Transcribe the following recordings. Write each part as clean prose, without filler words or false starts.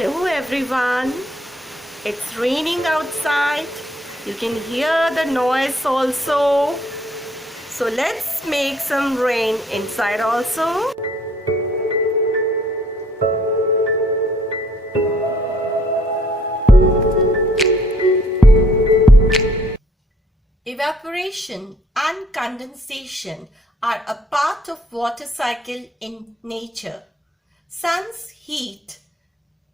Hello everyone. It's raining outside. You can hear the noise also. So let's make some rain inside also. Evaporation and condensation are a part of water cycle in nature. Sun's heat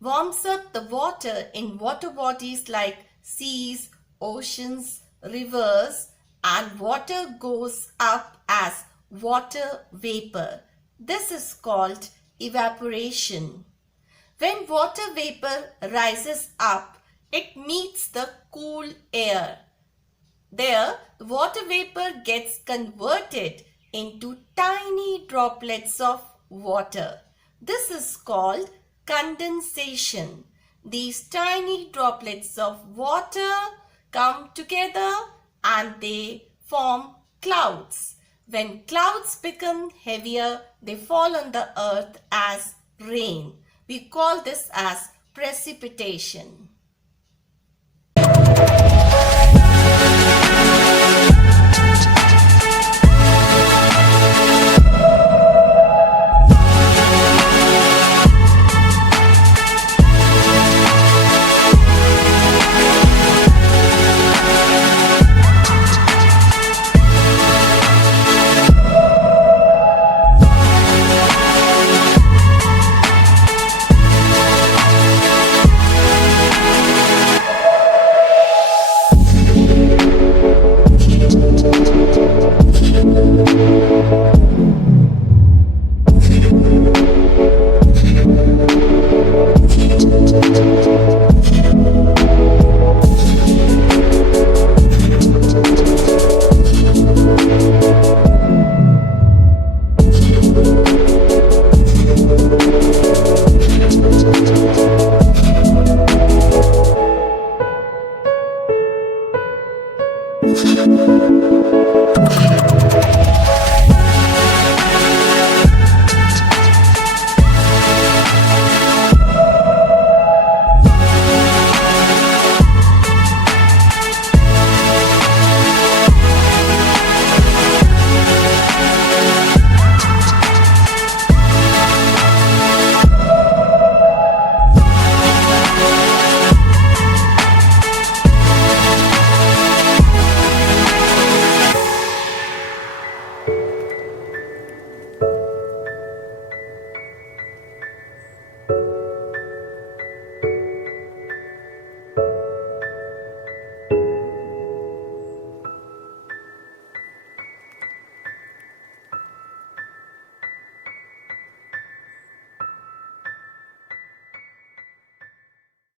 warms up the water in water bodies like seas, oceans, rivers, and water goes up as water vapor. This is called evaporation. When water vapor rises up, it meets the cool air. There, the water vapor gets converted into tiny droplets of water. This is called condensation. These tiny droplets of water come together and they form clouds. When clouds become heavier, they fall on the earth as rain. We call this as precipitation.